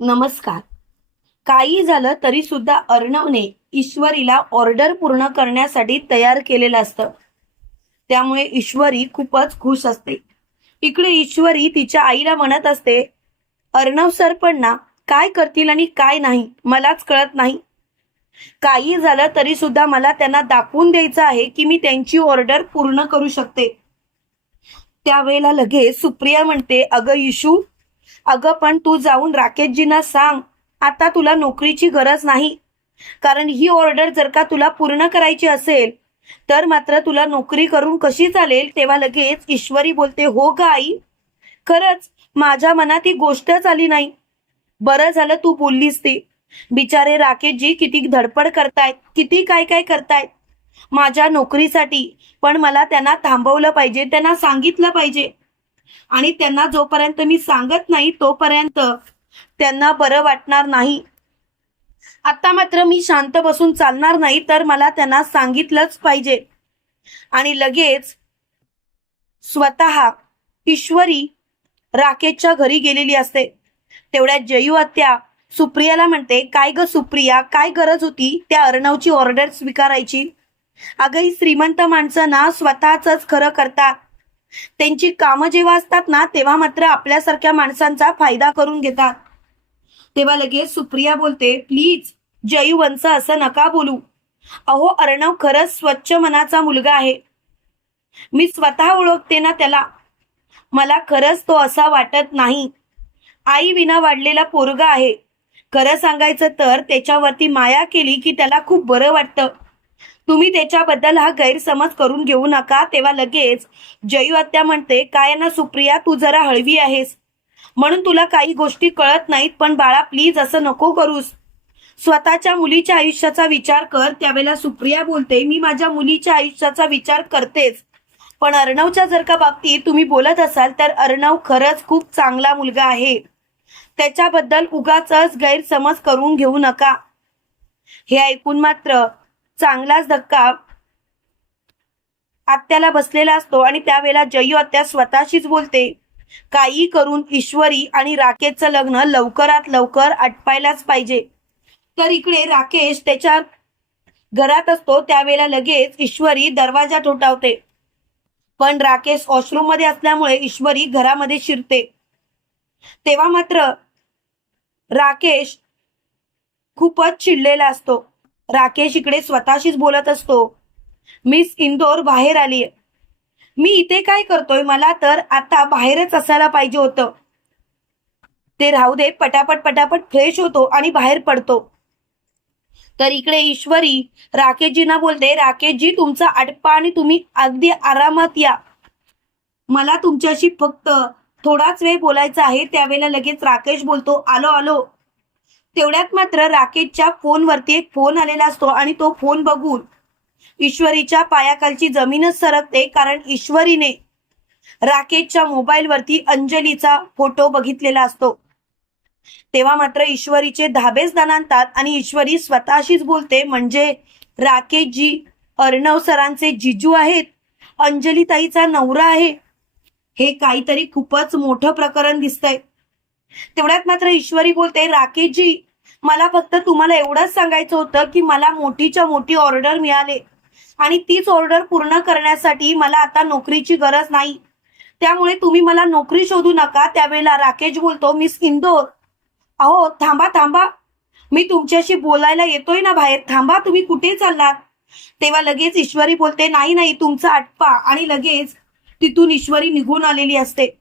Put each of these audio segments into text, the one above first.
नमस्कार. काही झालं तरी सुद्धा अर्णवने ईश्वरीला ऑर्डर पूर्ण करण्यासाठी तयार केलेलं असतं. त्यामुळे ईश्वरी खूपच खुश असते. इकडे ईश्वरी तिच्या आईला म्हणत असते अर्णव सर पण ना काय करतील आणि काय नाही? मलाच कळत नाही. काही झालं तरी सुद्धा मला त्यांना दाखवून द्यायचं आहे की मी त्यांची ऑर्डर पूर्ण करू शकते. त्यावेळेला लगेच सुप्रिया म्हणते अगं इशू अगं पण तू जाऊन राकेशजींना सांग. आता तुला नोकरीची गरज नाही. कारण ही ऑर्डर जर का तुला पूर्ण करायची असेल तर मात्र तुला नोकरी करून कशी चालेल तेव्हा लगेच ईश्वरी बोलते हो ग आई. खरंच माझ्या मनात ही गोष्टच आली नाही. बरं झालं तू बोललीस ती. बिचारे राकेशजी किती धडपड करतायत किती काय काय करतायत. माझ्या नोकरीसाठी पण मला त्यांना थांबवलं पाहिजे त्यांना सांगितलं पाहिजे. आणि त्यांना जोपर्यंत मी सांगत नाही तोपर्यंत त्यांना बरं वाटणार नाही. आता मात्र मी शांत बसून चालणार नाही तर मला त्यांना सांगितलंच पाहिजे. आणि लगेच स्वतः ईश्वरी राकेशच्या घरी गेलेली असते. तेवढ्यात जयू आत्या सुप्रियाला म्हणते काय ग सुप्रिया काय गरज होती त्या अर्णवची ऑर्डर स्वीकारायची? अगं ही श्रीमंत माणसं ना स्वतःच खरं करतात. त्यांची कामं जेव्हा असतात ना तेव्हा मात्र आपल्यासारख्या माणसांचा फायदा करून घेतात. तेव्हा लगेच सुप्रिया बोलते प्लीज जयवंश असं नका बोलू. अहो अर्णव खरंच स्वच्छ मनाचा मुलगा आहे. मी स्वतः ओळखते ना त्याला. मला खरंच तो असा वाटत नाही. आई विना वाढलेला पोरगा आहे. खरं सांगायचं तर त्याच्यावरती माया केली की त्याला खूप बरं वाटतं. तुम्ही त्याच्याबद्दल हा गैरसमज करून घेऊ नका. तेव्हा लगेच जयू आत्या म्हणते काय ना सुप्रिया तू जरा हळवी आहेस. म्हणून तुला काही गोष्टी कळत नाहीत पण बाळा प्लीज असं नको करूस. स्वतःच्या मुलीच्या आयुष्याचा विचार कर. त्यावेळेला सुप्रिया बोलते मी माझ्या मुलीच्या आयुष्याचा विचार करतेच. पण अर्णवच्या जर का बाबतीत तुम्ही बोलत असाल तर अर्णव खरंच खूप चांगला मुलगा आहे. त्याच्याबद्दल उगाच गैरसमज करून घेऊ नका. हे ऐकून मात्र चांगलाच धक्का आत्याला बसलेला असतो आणि त्यावेळेला जयू आत्या स्वतःशीच बोलते काही करून ईश्वरी आणि राकेशचं लग्न लवकरात लवकर आटपायलाच पाहिजे. तर इकडे राकेश त्याच्या घरात असतो त्यावेळेला लगेच ईश्वरी दरवाजा ठोठावते. पण राकेश वॉशरूममध्ये असल्यामुळे ईश्वरी घरामध्ये शिरते. तेव्हा मात्र राकेश खूपच चिडलेला असतो. राकेश इकडे स्वतःशीच बोलत असतो. मिस इंदोर बाहेर आली. मी इथे काय करतोय? मला तर आता बाहेरच असायला पाहिजे होतं. ते राहू दे पटापट पटापट फ्रेश होतो आणि बाहेर पडतो. तर इकडे ईश्वरी राकेशजींना बोलते राकेशजी तुमचा आटपा आणि तुम्ही अगदी आरामात या. मला तुमच्याशी फक्त थोडाच वेळ बोलायचा आहे त्यावेळेला लगेच राकेश बोलतो आलो आलो. तेवढ्यात मात्र राकेशच्या फोनवरती एक फोन आलेला असतो आणि तो फोन बघून ईश्वरीच्या पायाखालची जमीनच सरकते कारण ईश्वरीने राकेशच्या मोबाईलवरती अंजलीचा फोटो बघितलेला असतो. तेव्हा मात्र ईश्वरीचे धाबेच दणानतात आणि ईश्वरी स्वतःशीच बोलते म्हणजे राकेशजी अर्णव सरांचे जिजू आहेत अंजली ताईचा नवरा आहे. हे काहीतरी खूपच मोठं प्रकरण दिसतंय. तेवढ्यात मात्र ईश्वरी बोलते राकेशजी मला फक्त तुम्हाला एवढंच सांगायचं होतं की मला मोठीच्या मोठी ऑर्डर मिळाले. आणि तीच ऑर्डर पूर्ण करण्यासाठी मला आता नोकरीची गरज नाही. त्यामुळे तुम्ही मला नोकरी शोधू नका त्यावेळेला राकेश बोलतो मिस इंदोर. अहो थांबा थांबा. मी तुमच्याशी बोलायला येतोय ना बाहेर. थांबा तुम्ही कुठे चाललात? तेव्हा लगेच ईश्वरी बोलते नाही नाही तुमचा आटपा. आणि लगेच तिथून ईश्वरी निघून आलेली असते.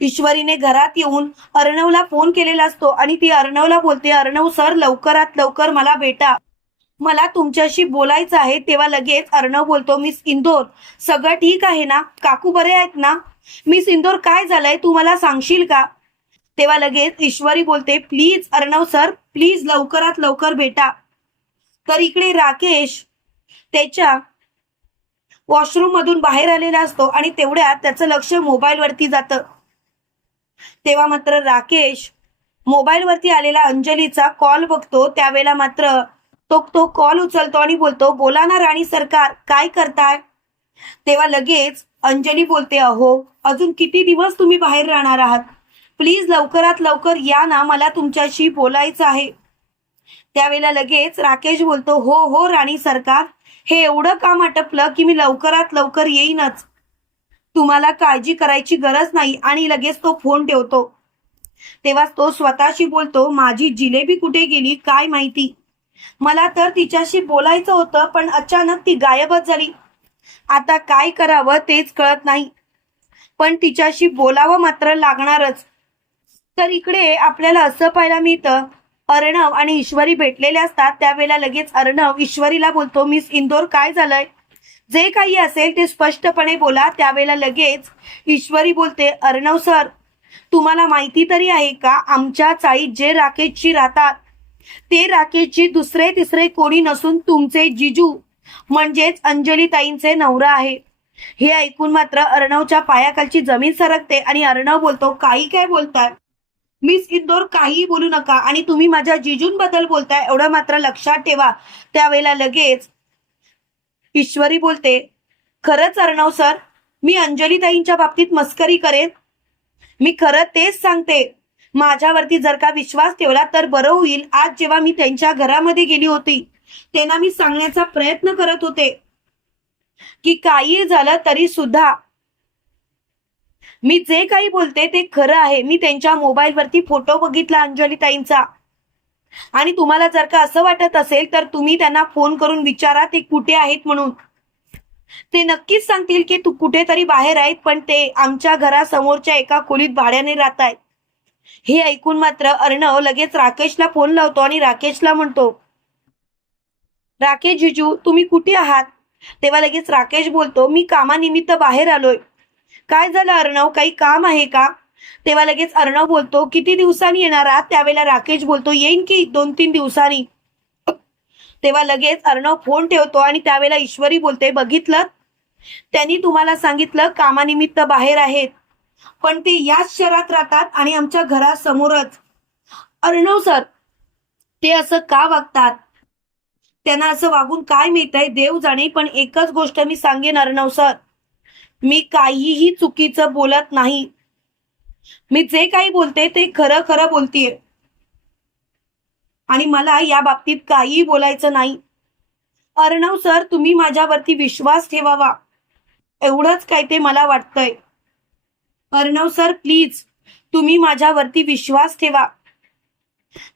ईश्वरीने घरात येऊन अर्णवला फोन केलेला असतो आणि ती अर्णवला बोलते अर्णव सर लवकरात लवकर मला भेटा. मला तुमच्याशी बोलायचं आहे. तेव्हा लगेच अर्णव बोलतो मिस इंदोर सगळं ठीक आहे ना? काकू बरे आहेत ना? मिस इंदोर काय झालंय? तू मला सांगशील का? तेव्हा लगेच ईश्वरी बोलते प्लीज अर्णव सर प्लीज लवकरात लवकर भेटा. तर इकडे राकेश त्याच्या वॉशरूम मधून बाहेर आलेला असतो आणि तेवढ्यात त्याचं लक्ष मोबाईलवरती जातं. तेव्हा मात्र राकेश मोबाईलवरती आलेला अंजलीचा कॉल बघतो. त्यावेळेला मात्र तो तो कॉल उचलतो आणि बोलतो बोला ना राणी सरकार काय करताय? तेव्हा लगेच अंजली बोलते अहो अजून किती दिवस तुम्ही बाहेर राहणार आहात? प्लीज लवकरात लवकर या ना मला तुमच्याशी बोलायचं आहे. त्यावेळेला लगेच राकेश बोलतो हो हो राणी सरकार हे एवढं काम आटपलं की मी लवकरात लवकर येईनच. तुम्हाला काळजी करायची गरज नाही. आणि लगेच तो फोन ठेवतो. तेव्हा तो स्वतःशी बोलतो माझी जिलेबी कुठे गेली? काय माहिती? मला तर तिच्याशी बोलायचं होतं पण अचानक ती गायबच झाली. आता काय करावं तेच कळत नाही. पण तिच्याशी बोलावं मात्र लागणारच. तर इकडे आपल्याला असं पाहायला मिळतं अर्णव आणि ईश्वरी भेटलेले असतात. त्यावेळेला लगेच अर्णव ईश्वरीला बोलतो मिस इंदोर काय झालंय? जे काही असेल ते स्पष्टपणे बोला त्यावेळेला लगेच ईश्वरी बोलते अर्णव सर तुम्हाला माहिती तरी आहे का आमच्या चाळीत जे राकेशची राहतात ते राकेशची दुसरे तिसरे कोणी नसून तुमचे जिजू म्हणजेच अंजली ताईंचे नवरा आहे. हे ऐकून मात्र अर्णवच्या पायाखालची जमीन सरकते आणि अर्णव बोलतो काही काय बोलताय? मिस इंदोर काहीही बोलू नका आणि तुम्ही माझ्या जिजूंबद्दल बोलताय एवढं मात्र लक्षात ठेवा. त्यावेळेला लगेच ईश्वरी बोलते खरंच अर्णव सर मी अंजलीताईंच्या बाबतीत मस्करी करेन. मी खरं तेच सांगते. माझ्यावरती जर का विश्वास ठेवला तर बरं होईल. आज जेव्हा मी त्यांच्या घरामध्ये गेली होती त्यांना मी सांगण्याचा प्रयत्न करत होते. की काही झालं तरी सुद्धा मी जे काही बोलते ते खरं आहे. मी त्यांच्या मोबाईलवरती फोटो बघितला अंजलीताईंचा. आणि तुम्हाला जर का असं वाटत असेल तर तुम्ही त्यांना फोन करून विचारा ते कुठे आहेत म्हणून. ते नक्कीच सांगतील की तू कुठेतरी बाहेर आहेत पण ते आमच्या घरासमोरच्या एका खोलीत भाड्याने राहत आहेत. हे ऐकून मात्र अर्णव लगेच राकेशला फोन लावतो आणि राकेशला म्हणतो राकेश जिजू तुम्ही कुठे आहात? तेव्हा लगेच राकेश बोलतो मी कामानिमित्त बाहेर आलोय. काय झालं अर्णव? काही काम आहे का? तेव्हा लगेच अर्णव बोलतो किती दिवसांनी येणार आहात? त्यावेळेला राकेश बोलतो येईन की दोन तीन दिवसांनी. तेव्हा लगेच अर्णव फोन ठेवतो आणि त्यावेळेला ईश्वरी बोलते बघितलं? त्यांनी तुम्हाला सांगितलं कामानिमित्त बाहेर आहेत. पण ते याच शहरात राहतात आणि आमच्या घरासमोरच. अर्णव सर ते असं का वागतात? त्यांना असं वागून काय मिळतंय? देव जाणे पण एकच गोष्ट मी सांगेन अर्णव सर. मी काहीही चुकीचं बोलत नाही. मी जे काही बोलते ते खरं खरं बोलतीये. आणि मला या बाबतीत काहीही बोलायचं नाही. अर्णव सर तुम्ही माझ्यावरती विश्वास ठेवावा. एवढंच काय ते मला वाटतंय. अर्णव सर प्लीज तुम्ही माझ्यावरती विश्वास ठेवा.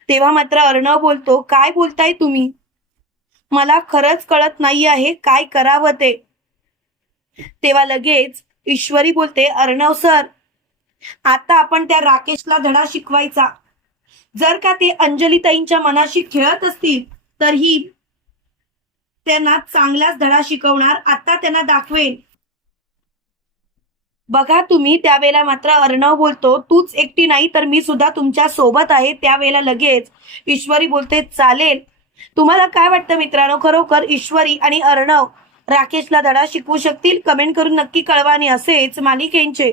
तेव्हा मात्र अर्णव बोलतो काय बोलताय तुम्ही? मला खरंच कळत नाही आहे काय करावं ते. तेव्हा लगेच ईश्वरी बोलते अर्णव सर आता आपण त्या राकेशला धडा शिकवायचा. जर का ते अंजलीताईंच्या मनाशी खेळत असतील तर ही त्यांना चांगलाच धडा शिकवणार आता त्यांना दाखवेल बघा तुम्ही त्यावेळेला मात्र अर्णव बोलतो तूच एकटी नाही तर मी सुद्धा तुमच्यासोबत आहे. त्यावेळेला लगेच ईश्वरी बोलते चालेल. तुम्हाला काय वाटतं मित्रांनो? खरोखर ईश्वरी आणि अर्णव राकेशला धडा शिकवू शकतील? कमेंट करून नक्की कळवा आणि असेच मालिकेंचे